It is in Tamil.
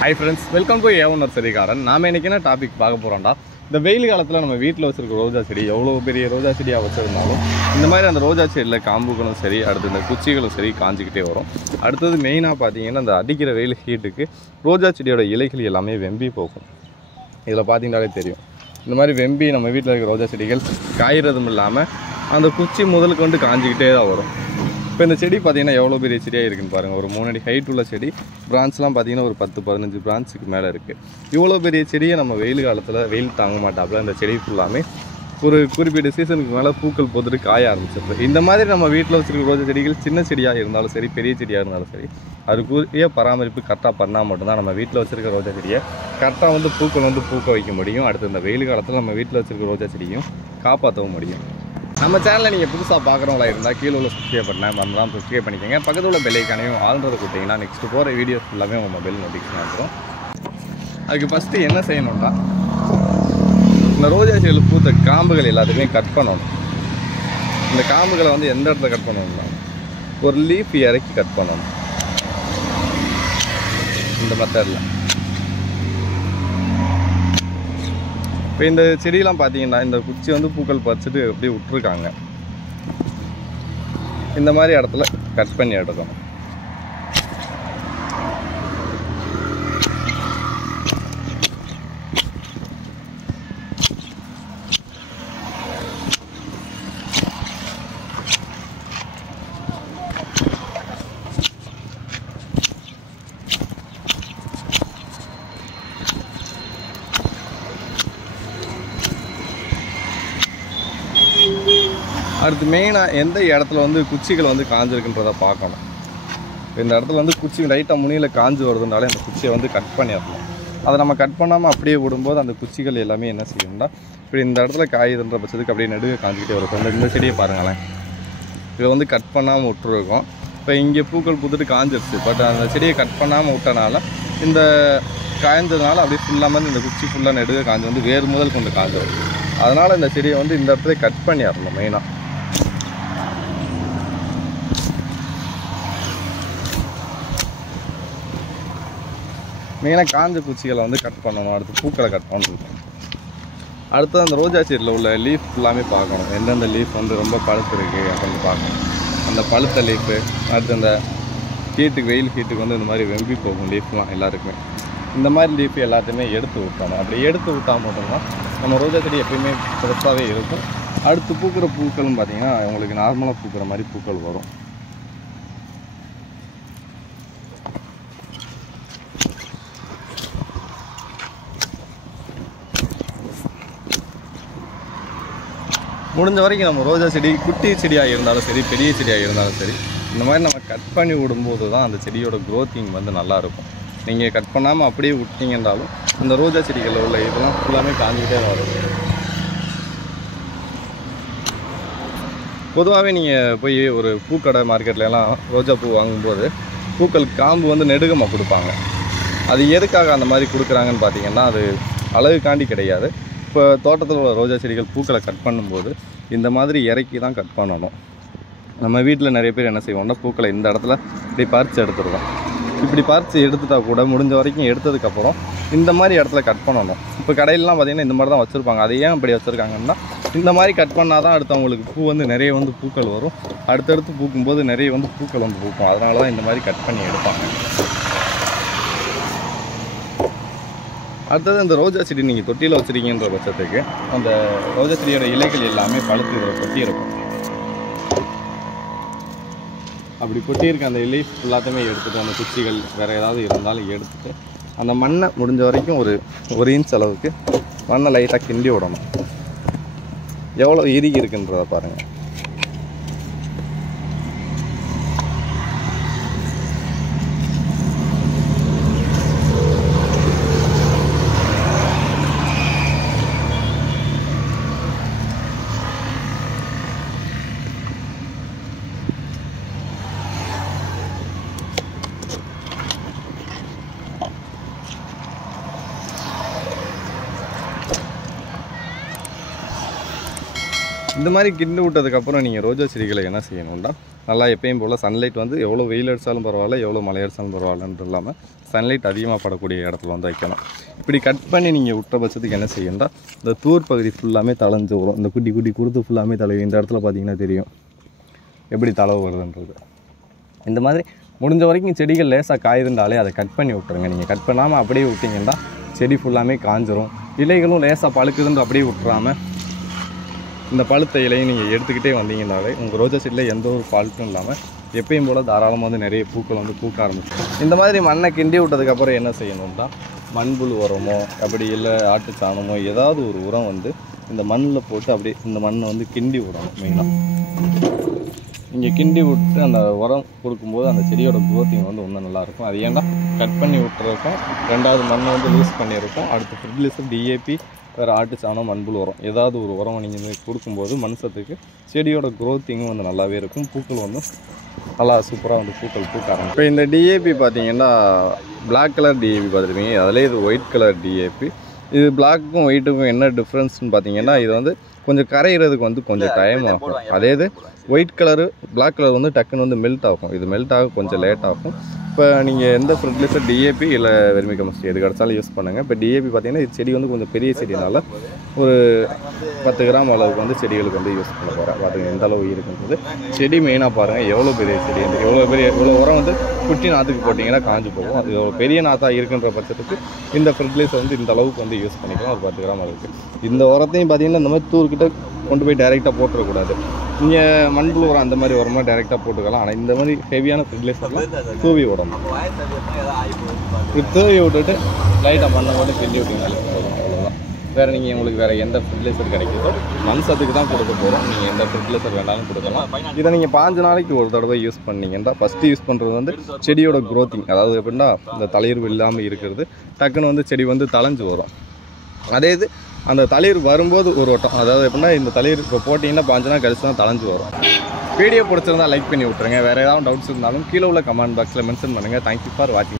Hi friends, welcome to A1 Nursery Garden. நாம இன்னைக்கு என்ன டாபிக் பார்க்க போறோம்டா, இந்த வெயில் காலத்துல நம்ம வீட்ல வச்சிருக்க ரோஜா செடி எவ்வளவு பெரிய ரோஜா செடியா வச்சிருந்தாலும் இந்த மாதிரி அந்த ரோஜா செடியில காம்புகளும் சரி, அடுத்து இந்த குச்சிகளும் சரி காஞ்சிக்கிட்டே வரும். அடுத்தது மெயினா பாத்தீங்கன்னா அந்த அடிக்கிற வெயில் ஹீட்டுக்கு ரோஜா செடியோட இலைகள் எல்லாமே வெம்பி போகும். இதுல பாத்தீங்கன்னாலே தெரியும். இந்த மாதிரி வெம்பி நம்ம வீட்டில் இருக்க ரோஜா செடிகள் காய்கிறதும் இல்லாமல் அந்த குச்சி முதல் கொண்டு காஞ்சிக்கிட்டே தான் வரும். இப்போ இந்த செடி பார்த்தீங்கன்னா எவ்வளோ பெரிய செடியாக இருக்குன்னு பாருங்கள். ஒரு 3 அடி ஹைட் உள்ள செடி. பிரான்ச்லாம் பார்த்தீங்கன்னா ஒரு 10-15 பிரான்ச்சுக்கு மேலே இருக்குது. இவ்வளோ பெரிய செடியை நம்ம வெயில் காலத்தில் வெயில் தாங்க மாட்டாப்புல இந்த செடி ஃபுல்லாமே ஒரு குறிப்பிட்ட சீசனுக்கு மேலே பூக்கள் போட்டுட்டு காய ஆரம்பிச்சிருக்கு. இந்த மாதிரி நம்ம வீட்டில் வச்சுருக்க ரோஜா செடிகள் சின்ன செடியாக இருந்தாலும் சரி, பெரிய செடியாக இருந்தாலும் சரி, அதுக்குரிய பராமரிப்பு கரெக்டாக பண்ணால் மட்டும்தான் நம்ம வீட்டில் வச்சுருக்க ரோஜா செடியை கரெக்டாக பூக்கள் பூக்க வைக்க முடியும். அடுத்து இந்த வெயில் காலத்தில் நம்ம வீட்டில் வச்சுருக்க ரோஜா செடியும் காப்பாற்றவும் முடியும். நம்ம சேனலில் நீங்கள் புதுசாக பார்க்குறவங்களா இருந்தால் கீழே உள்ள சப்ஸ்கிரைப் பண்ணேன் மறந்துடாமல் சப்ஸ்கிரைப் பண்ணிக்கோங்க. பக்கத்தில் உள்ள பெல் ஐக்கானையும் ஆல்ரெடி கொடுத்தீங்கன்னா நெக்ஸ்ட்டு போகிற வீடியோஸ் ஃபுல்லாகவே உங்கள் மொபைல் நோட்டிஃபிகேஷன் வந்துடும். அதுக்கு ஃபஸ்ட்டு என்ன செய்யணும்னா, இந்த ரோஜா செடியில் பூத்த காம்புகள் எல்லாத்தையுமே கட் பண்ணணும். இந்த காம்புகளை எந்த இடத்துல கட் பண்ணணும்னா, ஒரு லீஃப் இறக்கி கட் பண்ணணும். இந்த மெத்தடில் இப்போ இந்த செடியெல்லாம் பார்த்தீங்கன்னா இந்த குச்சி பூக்கள் பறிச்சுட்டு அப்படியே விட்டுருக்காங்க. இந்த மாதிரி இடத்துல கட் பண்ணி எடுக்கணும். அடுத்து மெயினாக எந்த இடத்துல குச்சிகள் காஞ்சிருக்குன்றதை பார்க்கணும். இந்த இடத்துல குச்சி லைட்டாக முனியில் காஞ்சி வருதுனாலே அந்த குச்சியை கட் பண்ணிடணும். அதை நம்ம கட் பண்ணாமல் அப்படியே விடும்போது அந்த குச்சிகள் எல்லாமே என்ன செய்யணும்னா, இப்படி இந்த இடத்துல காயுதுன்ற பட்சத்துக்கு அப்படியே நடுவே காஞ்சிக்கிட்டே வரும். இந்த செடியை பாருங்களேன், இதை கட் பண்ணாமல் விட்டுருக்கோம். இப்போ இங்கே பூக்கள் பூத்துட்டு காஞ்சிருச்சு. பட் அந்த செடியை கட் பண்ணாமல் விட்டனால இந்த காய்ஞ்சதுனால அப்படியே ஃபுல்லாக இந்த குச்சி ஃபுல்லாக நடுவே காஞ்சி வேறு முதல் கொண்டு காஞ்சி வரும். அதனால் இந்த செடியை இந்த இடத்துல கட் பண்ணிடணும். மெயினாக காஞ்ச குச்சிகளை கட் பண்ணணும். அடுத்து பூக்களை கட் பண்ணிருக்கணும். அடுத்து அந்த ரோஜா செடியில் உள்ள லீஃப் ஃபுல்லாமே பார்க்கணும். எந்தெந்த லீஃப் ரொம்ப பழுத்து இருக்குது அப்படின்னு பார்க்கணும். அந்த பழுத்த லீஃபு, அடுத்து அந்த ஹீட்டுக்கு வெயில் ஹீட்டுக்கு இந்த மாதிரி வெம்பி போகும் லீஃப்லாம் எல்லாருக்குமே. இந்த மாதிரி லீஃப் எல்லாத்தையுமே எடுத்து விட்டணும். அப்படி எடுத்து விட்டால் மட்டும்தான் நம்ம ரோஜா செடி எப்பயுமே ஃப்ரெஷ்ஷாகவே இருக்கும். அடுத்து பூக்கிற பூக்களும் பார்த்திங்கன்னா உங்களுக்கு நார்மலாக பூக்கிற மாதிரி பூக்கள் வரும். முடிஞ்ச வரைக்கும் நம்ம ரோஜா செடி குட்டி செடியாக இருந்தாலும் சரி, பெரிய செடியாக இருந்தாலும் சரி, இந்த மாதிரி நம்ம கட் பண்ணி விடும்போது தான் அந்த செடியோட க்ரோத்திங் நல்லாயிருக்கும். நீங்கள் கட் பண்ணாமல் அப்படியே விட்டீங்கன்றாலும் இந்த ரோஜா செடிகளில் உள்ள இதெல்லாம் ஃபுல்லாமே காஞ்சிக்கிட்டே தான் வரும். பொதுவாகவே நீங்கள் போய் ஒரு பூக்கடை மார்க்கெட்லாம் ரோஜா பூ வாங்கும்போது பூக்கள் காம்பு நெடுகமாக கொடுப்பாங்க. அது எதுக்காக அந்த மாதிரி கொடுக்குறாங்கன்னு பார்த்தீங்கன்னா, அது அழகுக்காண்டி கிடையாது. இப்போ தோட்டத்தில் உள்ள ரோஜா செடிகள் பூக்களை கட் பண்ணும்போது இந்த மாதிரி இறக்கி தான் கட் பண்ணணும். நம்ம வீட்டில் நிறைய பேர் என்ன செய்வோம்னா, பூக்களை இந்த இடத்துல இப்படி பறித்து எடுத்துருவோம். இப்படி பறித்து எடுத்துட்டால் கூட முடிஞ்ச வரைக்கும் எடுத்ததுக்கப்புறம் இந்த மாதிரி இடத்துல கட் பண்ணணும். இப்போ கடையிலலாம் பார்த்திங்கன்னா இந்த மாதிரி தான் வச்சுருப்பாங்க. அதை ஏன் அப்படி வச்சுருக்காங்கன்னா, இந்த மாதிரி கட் பண்ணால் தான் அடுத்து அவங்களுக்கு பூ நிறைய பூக்கள் வரும். அடுத்தடுத்து பூக்கும்போது நிறைய பூக்கள் பூக்கும். அதனால தான் இந்த மாதிரி கட் பண்ணி எடுப்பாங்க. அடுத்தது இந்த ரோஜா செடி நீங்கள் தொட்டியில் வச்சுருக்கீங்கன்ற பட்சத்துக்கு அந்த ரோஜா செடியோட இலைகள் எல்லாமே பழுத்து கொட்டி இருக்கும். அப்படி கொட்டியிருக்க அந்த இலை ஃபுல்லாத்தையுமே எடுத்துகிட்டு அந்த குச்சிகள் வேறு ஏதாவது இருந்தாலும் எடுத்துகிட்டு அந்த மண்ணை முடிஞ்ச வரைக்கும் ஒரு இன்ச் அளவுக்கு மண்ணை லைட்டாக கிண்டி விடணும். எவ்வளோ இறுகி இருக்குன்றதை பாருங்கள். இந்த மாதிரி கிண்டு விட்டதுக்கப்புறம் நீங்கள் ரோஜா செடிகளை என்ன செய்யணும்னா, நல்லா எப்பயும் போல் சன்லைட் எவ்வளோ வெயில் அடித்தாலும் பரவாயில்ல, எவ்வளோ மழை அடித்தாலும் பரவாயில்லன்ட்டு இல்லாமல் சன்லைட் அதிகமாக படக்கூடிய இடத்துல வந்து வைக்கணும். இப்படி கட் பண்ணி நீங்கள் விட்ட பட்சத்துக்கு என்ன செய்யணும்னா இந்த தூர் பகுதி ஃபுல்லாமே தளைஞ்சு வரும். இந்த குட்டி குட்டி குருத்து ஃபுல்லாமே தளவு. இந்த இடத்துல பார்த்தீங்கன்னா தெரியும் எப்படி தளவு வருதுன்றது. இந்த மாதிரி முடிஞ்ச வரைக்கும் செடிகள் லேசாக காயுதுண்டாலே அதை கட் பண்ணி விட்டுருங்க. நீங்கள் கட் பண்ணாமல் அப்படியே விட்டிங்கன்னா செடி ஃபுல்லாமே காஞ்சிரும். இலைகளும் லேசாக பழுக்குதுன்னு அப்படியே விட்டுறாமல் இந்த பழுத்த இலையும் நீங்கள் எடுத்துக்கிட்டே வந்தீங்கன்னாலே உங்கள் ரோஜா செடியில் எந்த ஒரு ஃபால்ட்டும் இல்லாமல் எப்பயும் போல் தாராளமாக வந்து நிறைய பூக்கள் வந்து பூக்க ஆரம்பிச்சிடும். இந்த மாதிரி மண்ணை கிண்டி விட்டதுக்கப்புறம் என்ன செய்யணும்னா மண்புழு உரமோ அப்படி இல்லை ஆட்டுச்சாணமோ ஏதாவது ஒரு உரம் வந்து இந்த மண்ணில் போட்டு அப்படியே இந்த மண்ணை வந்து கிண்டி விடணும். மெயினாக நீங்கள் கிண்டி விட்டு அந்த உரம் கொடுக்கும்போது அந்த செடியோட குரோத்திங் வந்து இன்னும் நல்லாயிருக்கும். அது ஏன்னா கட் பண்ணி விட்டுருக்கோம், ரெண்டாவது மண்ணை வந்து லூஸ் பண்ணியிருக்கோம். அடுத்து ஃபெர்டிலைசர், டிஏபி, வேறு ஆட்டுச்சாணம், மண்புழு உரம் ஏதாவது ஒரு உரம் நீங்கள் கொடுக்கும்போது மண் சத்துக்கு செடியோட குரோத்திங்கும் வந்து நல்லாவே இருக்கும். பூக்கள் வந்து நல்லா சூப்பராக வந்து பூக்கள் பூக்க ஆரம்பிக்கும். இப்போ இந்த டிஏபி பார்த்தீங்கன்னா பிளாக் கலர் டிஏபி பார்த்துருப்பீங்க, அதிலே இது ஒயிட் கலர் டிஏபி. இது பிளாக்குக்கும் ஒயிட்டுக்கும் என்ன டிஃப்ரென்ஸ்னு பார்த்தீங்கன்னா இது வந்து கொஞ்சம் கரையிறதுக்கு வந்து கொஞ்சம் டைம் ஆகும். அதே இது ஒயிட் கலரு பிளாக் கலர் வந்து டக்குன்னு வந்து மெல்ட் ஆகும். இது மெல்ட் ஆக கொஞ்சம் லேட் ஆகும். இப்போ நீங்கள் எந்த ஃபெர்டிலைசர் டிஏபி இல்லை வெர்மி கம்போஸ்ட் எது கிடச்சாலும் யூஸ் பண்ணுங்கள். இப்போ டிஏபி பார்த்தீங்கன்னா இது செடி வந்து கொஞ்சம் பெரிய செடினால ஒரு 10 கிராம் அளவுக்கு வந்து செடிகளுக்கு வந்து யூஸ் பண்ண போகிறேன். பார்த்துங்க எந்த அளவு இருக்குன்றது. செடி மெயினாக பாருங்கள் எவ்வளோ பெரிய செடி, எவ்வளோ உரம் வந்து குட்டி நாற்றுக்கு போட்டிங்கன்னா காஞ்சு போகும். அது எவ்வளோ பெரிய நாற்றாக இருக்குன்ற பட்சத்துக்கு இந்த ஃபெர்டிலைசர் வந்து இந்த அளவுக்கு வந்து யூஸ் பண்ணிக்கலாம். ஒரு 10 கிராம் அளவுக்கு. இந்த உரத்தையும் பார்த்தீங்கன்னா இந்த மாதிரி தூர்கிட்ட கொண்டு போய் டைரெக்டாக போட்டுறக்கூடாது. நீங்கள் மண்புழு உரம் அந்த மாதிரி உரமாக டைரெக்டாக போட்டுக்கலாம். ஆனால் இந்த மாதிரி ஹெவியான ஃபெர்டிலைசர்லாம் தூவி விடணும். தூவி விட்டுட்டு லைட்டாக மண்ணை மட்டும் கிண்டி விட்டிங்கனாலே போதும். அவ்வளோதான். வேறு நீங்கள் உங்களுக்கு வேறு எந்த ஃபெர்டிலைசர் கிடைக்குதோ மண் சத்துக்கு தான் கொடுக்க போகிறோம். நீங்கள் எந்த ஃபெர்டிலைசர் வேணாலும் கொடுக்கலாம். இதை நீங்கள் 5 நாளைக்கு ஒரு தடவை யூஸ் பண்ணிங்கன்னா ஃபஸ்ட்டு யூஸ் பண்ணுறது வந்து செடியோட க்ரோத்திங், அதாவது எப்படின்னா இந்த தளிர்வு இல்லாமல் இருக்கிறது. டக்குன்னு வந்து செடி வந்து தளைஞ்சு வரும். அதே இது அந்த தளிர் வரும்போது ஒரு வட்டம், அதாவது எப்படின்னா இந்த தளிர் இப்போ போட்டிங்கன்னா 5 நாள் கழிச்சு தான் தளைஞ்சு வரும். வீடியோ பிடிச்சிருந்தா லைக் பண்ணி விட்ருங்க. வேறு ஏதாவது டவுட்ஸ் இருந்தாலும் கீழே உள்ள கமெண்ட் பாக்ஸில் மென்ஷன் பண்ணுங்கள். தேங்க்யூ ஃபார் வாட்சிங்.